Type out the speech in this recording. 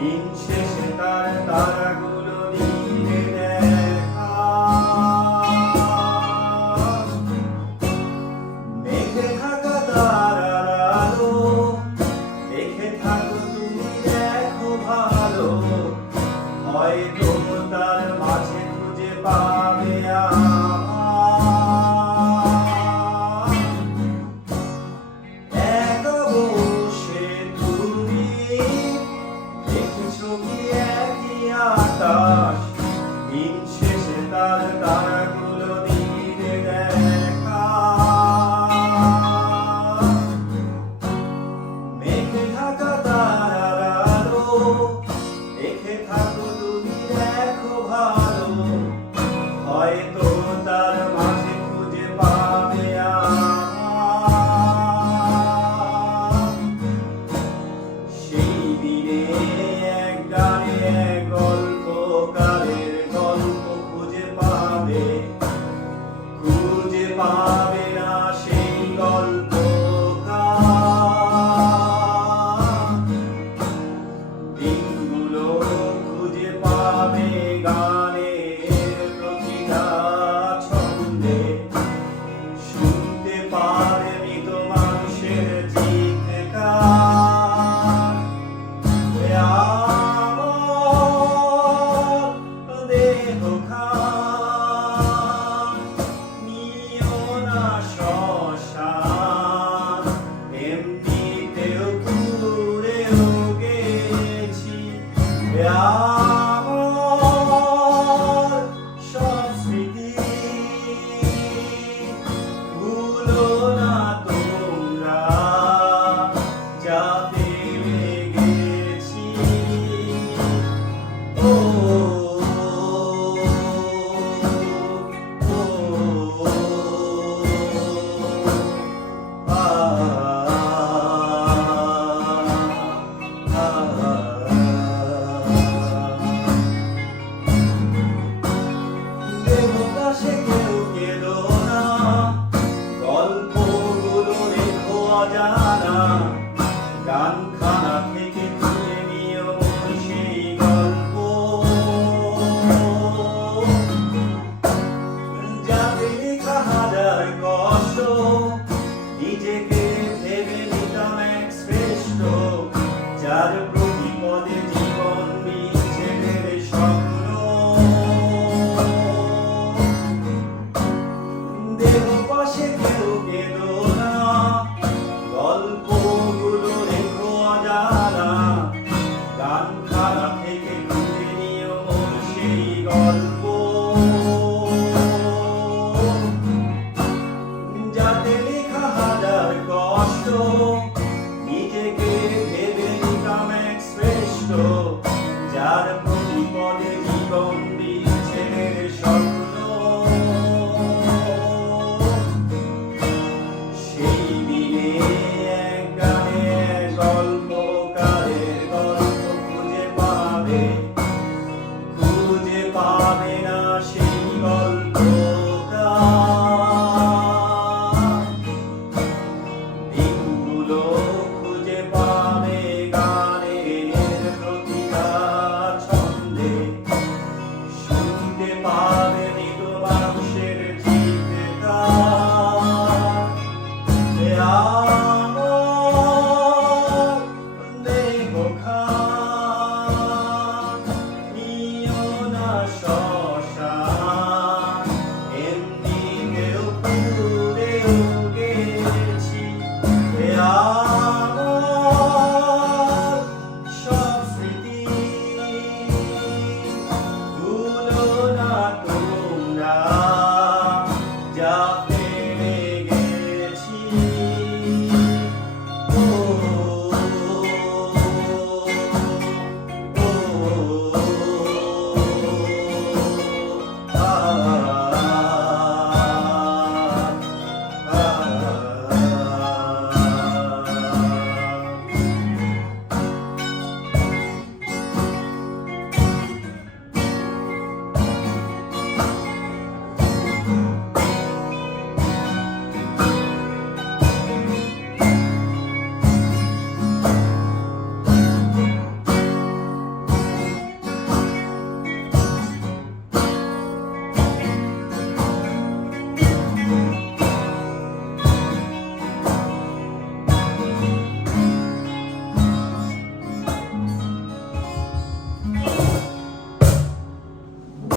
দিন শেষে তার তারাগুলো দিনে দেখা, মেঘে ঢাকা তারার আলো, দেখে থাকো তুমি দেখো ভালো, হয়তো তার মাঝে খুঁজে পাবে একা বসে তুমি দেখছো কি একই আকাশ, দিন শেষে তার তারাগুলো দিনে দেখা, মেঘে ঢাকা তারার আলো, দেখে থাকো তুমি দেখো ভালো, হয়তো তার মাঝে খুঁজে পাবে সেই দিনে এক গানে এক গল্পকারের গল্প খুঁজে পাবে না সেই গল্পকার, দিনগুলো খুঁজে পাবে গানের প্রতিটা ছন্দে, শুনতে পারে মৃত মানুষের চিৎকার, আমার দেহ খান নিও না শ্মশান, এমনিতেও ঘুরেও গেছি আমার সব স্মৃতি, ভুলো না তোমরা যা পেয়ে গেছি। ও দেবদাসে কেউ কেঁদো না, গল্পগুলো রেখো অজানা, গানখানা থেকে তুলে নিও সেই গল্প, যাতে লেখা হাজার কষ্ট, নিজেকে ভেবে নিতাম এক শ্রেষ্ঠ, যার